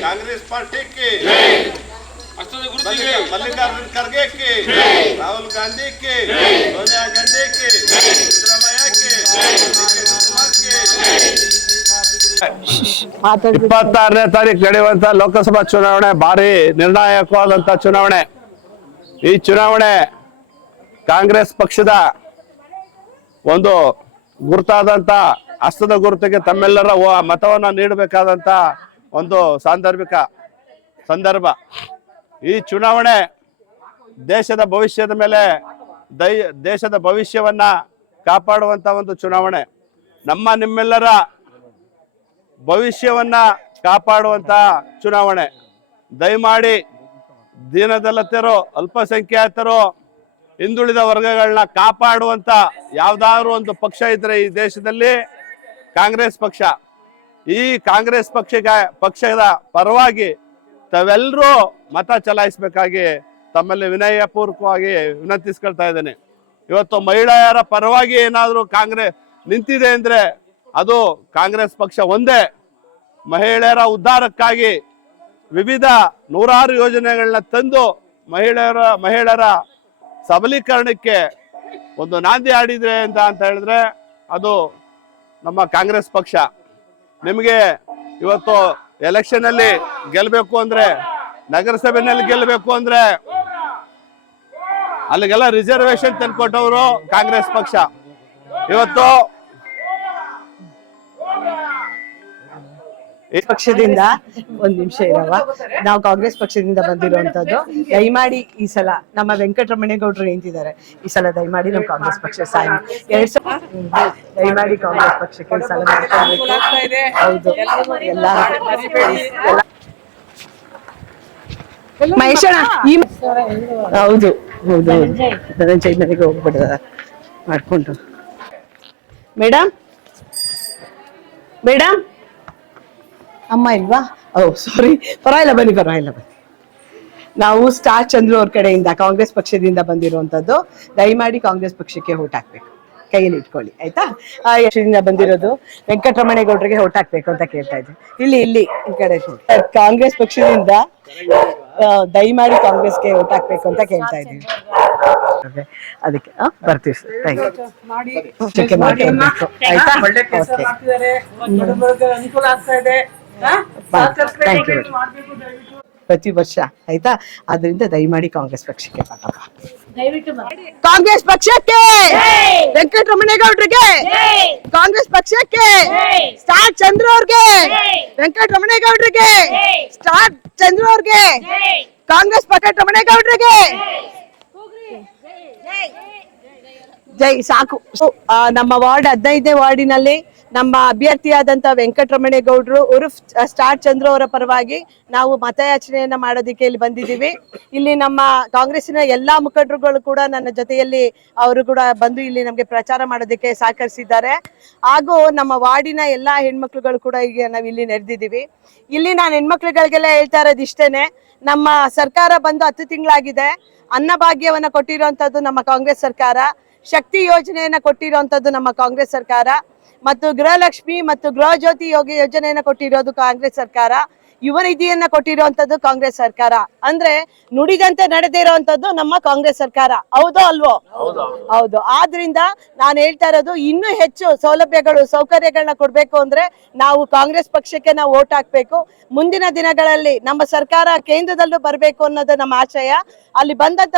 Congress party के मल्लिकार्जुन खड़गे के राहुल गांधी के सोनिया गांधी के इंदिरा माया के कुमार के ಇಪ್ಪತ್ತಾರನೇ ತಾರೀಕು ನಡೆಯುವಂತ ಲೋಕಸಭಾ ಚುನಾವಣೆ, ಭಾರಿ ನಿರ್ಣಾಯಕವಾದಂತ ಚುನಾವಣೆ. ಈ ಚುನಾವಣೆ ಕಾಂಗ್ರೆಸ್ ಪಕ್ಷದ ಒಂದು ಗುರುತಾದಂತ, ಹಸ್ತದ ಗುರುತಿಗೆ ತಮ್ಮೆಲ್ಲರ ಮತವನ್ನ ನೀಡಬೇಕಾದಂತ ಒಂದು ಸಾಂದರ್ಭಿಕ ಸಂದರ್ಭ. ಈ ಚುನಾವಣೆ ದೇಶದ ಭವಿಷ್ಯದ ಮೇಲೆ ದೈ, ದೇಶದ ಭವಿಷ್ಯವನ್ನ ಕಾಪಾಡುವಂತ ಒಂದು ಚುನಾವಣೆ. ನಮ್ಮ ನಿಮ್ಮೆಲ್ಲರ ಭವಿಷ್ಯವನ್ನ ಕಾಪಾಡುವಂತ ಚುನಾವಣೆ. ದಯಮಾಡಿ ದೀನದಲಿತರು, ಅಲ್ಪಸಂಖ್ಯಾತರು, ಹಿಂದುಳಿದ ವರ್ಗಗಳನ್ನ ಕಾಪಾಡುವಂತ ಯಾವ್ದಾದ್ರು ಒಂದು ಪಕ್ಷ ಇದ್ರೆ ಈ ದೇಶದಲ್ಲಿ ಕಾಂಗ್ರೆಸ್ ಪಕ್ಷ. ಈ ಕಾಂಗ್ರೆಸ್ ಪಕ್ಷಕ್ಕೆ ಪಕ್ಷದ ಪರವಾಗಿ ತಾವೆಲ್ಲರೂ ಮತ ಚಲಾಯಿಸಬೇಕಾಗಿ ತಮ್ಮಲ್ಲಿ ವಿನಯಪೂರ್ವಕವಾಗಿ ವಿನಂತಿಸ್ಕೊಳ್ತಾ ಇದ್ದೇನೆ. ಇವತ್ತು ಮಹಿಳೆಯರ ಪರವಾಗಿ ಏನಾದರೂ ಕಾಂಗ್ರೆಸ್ ನಿಂತಿದೆ ಅಂದ್ರೆ ಅದು ಕಾಂಗ್ರೆಸ್ ಪಕ್ಷ ಒಂದೇ. ಮಹಿಳೆಯರ ಉದ್ಧಾರಕ್ಕಾಗಿ ವಿವಿಧ ನೂರಾರು ಯೋಜನೆಗಳನ್ನ ತಂದು ಮಹಿಳೆಯರ ಮಹಿಳೆಯರ ಸಬಲೀಕರಣಕ್ಕೆ ಒಂದು ನಾಂದಿ ಆಡಿದ್ರೆ ಅಂತ ಅಂತ ಹೇಳಿದ್ರೆ ಅದು ನಮ್ಮ ಕಾಂಗ್ರೆಸ್ ಪಕ್ಷ. ನಿಮಗೆ ಇವತ್ತು ಎಲೆಕ್ಷನ್ ಅಲ್ಲಿ ಗೆಲ್ಬೇಕು ಅಂದ್ರೆ, ನಗರಸಭೆನಲ್ಲಿ ಗೆಲ್ಲಬೇಕು ಅಂದ್ರೆ ಅಲ್ಲಿಗೆಲ್ಲ ರಿಸರ್ವೇಶನ್ ತಂದ್ಕೊಟ್ಟವರು ಕಾಂಗ್ರೆಸ್ ಪಕ್ಷ. ಇವತ್ತು ಪಕ್ಷದಿಂದ ಒಂದ್ ನಿಮಿಷ ಇರವ ನಾವು ಕಾಂಗ್ರೆಸ್ ಪಕ್ಷದಿಂದ ಬಂದಿರುವಂತದ್ದು. ದಯಮಾಡಿ ಈ ಸಲ ನಮ್ಮ ವೆಂಕಟರಮಣೇಗೌಡರು ನಿಂತಿದ್ದಾರೆ. ಈ ಸಲ ದಯಮಾಡಿ ನಮ್ಮ ಕಾಂಗ್ರೆಸ್ ಪಕ್ಷ ಸಾಯಿ ಎರಡ್ ಸಾವಿರ ದಯಮಾಡಿ ಕಾಂಗ್ರೆಸ್ ಪಕ್ಷಕ್ಕೆ ಸಲ ಹೌದು. ಎಲ್ಲ ಮಹೇಶಣ್ಣ, ಈ ಹೌದು ಹೌದು ಧನಂಜಯ್ ಮನೆಗೆ ಹೋಗ್ಬಿಡ ಮಾಡ್ಕೊಂಡು. ಮೇಡಮ್ ಮೇಡಮ್ ಅಮ್ಮ ಇಲ್ವಾ? ಓ ಸಾರಿ ಪರವಾಗಿಲ್ಲ ಬನ್ನಿ ಪರವಾಗಿಲ್ಲ ಬನ್ನಿ. ನಾವು ಸ್ಟಾರ್ ಚಂದ್ರು ಅವ್ರ ಕಡೆಯಿಂದ ಕಾಂಗ್ರೆಸ್ ಪಕ್ಷದಿಂದ ಬಂದಿರುವಂತದ್ದು ದಯಮಾಡಿ ಕಾಂಗ್ರೆಸ್ ಪಕ್ಷಕ್ಕೆ ಓಟ್ ಹಾಕ್ಬೇಕು. ಕೈಯಲ್ಲಿ ಇಟ್ಕೊಳ್ಳಿ ಆಯ್ತಾ? ಆ ಪಕ್ಷದಿಂದ ಬಂದಿರೋದು ವೆಂಕಟರಮಣೇಗೌಡರಿಗೆ ಓಟ್ ಹಾಕ್ಬೇಕು ಅಂತ ಕೇಳ್ತಾ ಇದ್ದೆ ಇಲ್ಲಿ ಇಲ್ಲಿ ಈ ಕಡೆ. ಕಾಂಗ್ರೆಸ್ ಪಕ್ಷದಿಂದ ದಯಮಾಡಿ ಕಾಂಗ್ರೆಸ್ಗೆ ಓಟ್ ಹಾಕ್ಬೇಕು ಅಂತ ಕೇಳ್ತಾ ಇದ್ದೀನಿ. ಅದಕ್ಕೆ ಬರ್ತೀವಿ ಸರ್. ಥ್ಯಾಂಕ್ ಯು ಮಾಡ್ಕೊಳ್ಬೇಕು. ಆಯ್ತಾ? ಪ್ರತಿ ವರ್ಷ ಆಯ್ತಾ? ಅದರಿಂದ ದಯಮಾಡಿ ಕಾಂಗ್ರೆಸ್ ಪಕ್ಷಕ್ಕೆ ಕಾಂಗ್ರೆಸ್ ಪಕ್ಷಕ್ಕೆ! ವೆಂಕಟರಮಣೇಗೌಡರಿಗೆ! ಕಾಂಗ್ರೆಸ್ ಪಕ್ಷಕ್ಕೆ! ಸ್ಟಾರ್ ಚಂದ್ರ ಅವ್ರಿಗೆ ವೆಂಕಟರಮಣೇಗೌಡರಿಗೆ! ಸ್ಟಾರ್ ಚಂದ್ರ ಅವ್ರಿಗೆ ಕಾಂಗ್ರೆಸ್ ಪಕ್ಷ ರಮಣೇಗೌಡ್ರಿಗೆ ಜೈ ಸಾಕು. ನಮ್ಮ ವಾರ್ಡ್ ಹದಿನೈದನೇ ವಾರ್ಡಿನಲ್ಲಿ ನಮ್ಮ ಅಭ್ಯರ್ಥಿಯಾದಂತ ವೆಂಕಟರಮಣೇಗೌಡರು, ಉರುಫ್ ಸ್ಟಾರ್ ಚಂದ್ರ ಅವರ ಪರವಾಗಿ ನಾವು ಮತಯಾಚನೆಯನ್ನ ಮಾಡೋದಕ್ಕೆ ಇಲ್ಲಿ ಬಂದಿದ್ದೀವಿ. ಇಲ್ಲಿ ನಮ್ಮ ಕಾಂಗ್ರೆಸ್ಸಿನ ಎಲ್ಲಾ ಮುಖಂಡರುಗಳು ಕೂಡ ನನ್ನ ಜೊತೆಯಲ್ಲಿ ಅವರು ಕೂಡ ಬಂದು ಇಲ್ಲಿ ನಮಗೆ ಪ್ರಚಾರ ಮಾಡೋದಕ್ಕೆ ಸಹಕರಿಸಿದ್ದಾರೆ. ಹಾಗೂ ನಮ್ಮ ವಾರ್ಡಿನ ಎಲ್ಲಾ ಹೆಣ್ಮಕ್ಳುಗಳು ಕೂಡ ಈಗ ನಾವು ಇಲ್ಲಿ ನೆರೆದಿದ್ದೀವಿ. ಇಲ್ಲಿ ನಾನು ಹೆಣ್ಮಕ್ಳುಗಳಿಗೆಲ್ಲ ಹೇಳ್ತಾ ಇರೋದು ಇಷ್ಟೇನೆ, ನಮ್ಮ ಸರ್ಕಾರ ಬಂದು ಹತ್ತು ತಿಂಗಳಾಗಿದೆ. ಅನ್ನಭಾಗ್ಯವನ್ನ ಕೊಟ್ಟಿರುವಂತದ್ದು ನಮ್ಮ ಕಾಂಗ್ರೆಸ್ ಸರ್ಕಾರ, ಶಕ್ತಿ ಯೋಜನೆಯನ್ನ ಕೊಟ್ಟಿರುವಂತದ್ದು ನಮ್ಮ ಕಾಂಗ್ರೆಸ್ ಸರ್ಕಾರ. ಮತ್ತು ಗೃಹಲಕ್ಷ್ಮಿ ಮತ್ತು ಗೃಹ ಜ್ಯೋತಿ ಯೋಗ ಯೋಜನೆಯನ್ನ ಕೊಟ್ಟಿರೋದು ಕಾಂಗ್ರೆಸ್ ಸರ್ಕಾರ. ಯುವ ನಿಧಿಯನ್ನ ಕೊಟ್ಟಿರುವಂತದ್ದು ಕಾಂಗ್ರೆಸ್ ಸರ್ಕಾರ. ಅಂದ್ರೆ ನುಡಿದಂತೆ ನಡೆದೇ ಇರುವಂತದ್ದು ನಮ್ಮ ಕಾಂಗ್ರೆಸ್ ಸರ್ಕಾರ. ಹೌದೋ ಅಲ್ವೋ? ಹೌದು ಆದ್ರಿಂದ ನಾನು ಹೇಳ್ತಾ ಇರೋದು ಇನ್ನೂ ಹೆಚ್ಚು ಸೌಲಭ್ಯಗಳು ಸೌಕರ್ಯಗಳನ್ನ ಕೊಡ್ಬೇಕು ಅಂದ್ರೆ ನಾವು ಕಾಂಗ್ರೆಸ್ ಪಕ್ಷಕ್ಕೆ ನಾವು ಓಟ್ ಹಾಕ್ಬೇಕು. ಮುಂದಿನ ದಿನಗಳಲ್ಲಿ ನಮ್ಮ ಸರ್ಕಾರ ಕೇಂದ್ರದಲ್ಲೂ ಬರಬೇಕು ಅನ್ನೋದು ನಮ್ಮ ಆಶಯ. ಅಲ್ಲಿ ಬಂದಂತ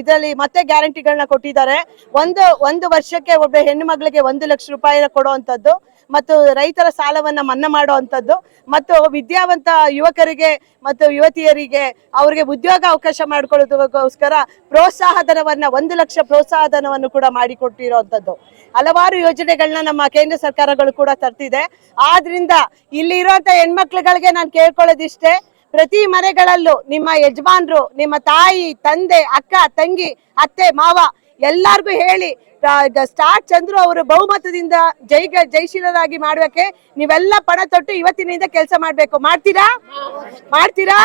ಇದರಲ್ಲಿ ಮತ್ತೆ ಗ್ಯಾರಂಟಿಗಳನ್ನ ಕೊಟ್ಟಿದ್ದಾರೆ. ಒಂದು ಒಂದು ವರ್ಷಕ್ಕೆ ಒಬ್ಬ ಹೆಣ್ಣು ಮಗಳಿಗೆ ಒಂದು ಲಕ್ಷ ರೂಪಾಯಿನ ಕೊಡುವಂತದ್ದು ಮತ್ತು ರೈತರ ಸಾಲವನ್ನ ಮನ್ನಾ ಮಾಡುವಂತದ್ದು ಮತ್ತು ವಿದ್ಯಾವಂತ ಯುವಕರಿಗೆ ಮತ್ತು ಯುವತಿಯರಿಗೆ ಅವರಿಗೆ ಉದ್ಯೋಗ ಅವಕಾಶ ಮಾಡಿಕೊಳ್ಳೋದಕ್ಕೋಸ್ಕರ ಪ್ರೋತ್ಸಾಹ ಧನವನ್ನ ಒಂದು ಲಕ್ಷ ಪ್ರೋತ್ಸಾಹ ಧನವನ್ನು ಕೂಡ ಮಾಡಿಕೊಟ್ಟಿರುವಂತದ್ದು ಹಲವಾರು ಯೋಜನೆಗಳನ್ನ ನಮ್ಮ ಕೇಂದ್ರ ಸರ್ಕಾರಗಳು ಕೂಡ ತರ್ತಿದೆ. ಆದ್ರಿಂದ ಇಲ್ಲಿ ಇರುವಂತ ಹೆಣ್ಮಕ್ಳುಗಳಿಗೆ ನಾನು ಕೇಳ್ಕೊಳ್ಳೋದಿಷ್ಟೇ, ಪ್ರತಿ ಮನೆಗಳಲ್ಲೂ ನಿಮ್ಮ ಯಜಮಾನ್ರು, ನಿಮ್ಮ ತಾಯಿ, ತಂದೆ, ಅಕ್ಕ, ತಂಗಿ, ಅತ್ತೆ, ಮಾವ ಎಲ್ಲಾರ್ಗು ಹೇಳಿ ಸ್ಟಾರ್ ಚಂದ್ರು ಅವರು ಬಹುಮತದಿಂದ ಜೈ ಜೈಶೀಲರಾಗಿ ಮಾಡುವಕ್ಕೆ ನೀವೆಲ್ಲ ಪಣ ತೊಟ್ಟು ಇವತ್ತಿನಿಂದ ಕೆಲಸ ಮಾಡ್ಬೇಕು. ಮಾಡ್ತೀರಾ? ಮಾಡ್ತೀರಾ?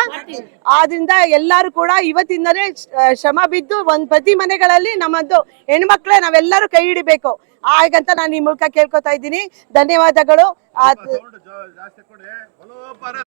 ಆದ್ರಿಂದ ಎಲ್ಲಾರು ಕೂಡ ಇವತ್ತಿಂದನೇ ಶ್ರಮ ಬಿದ್ದು ಒಂದ್ ಪ್ರತಿ ಮನೆಗಳಲ್ಲಿ ನಮ್ಮದು ಹೆಣ್ಮಕ್ಳೇ ನಾವೆಲ್ಲರೂ ಕೈ ಹಿಡಿಬೇಕು. ಹಾಗಂತ ನಾನು ಈ ಮೂಲಕ ಕೇಳ್ಕೊತಾ ಇದ್ದೀನಿ. ಧನ್ಯವಾದಗಳು.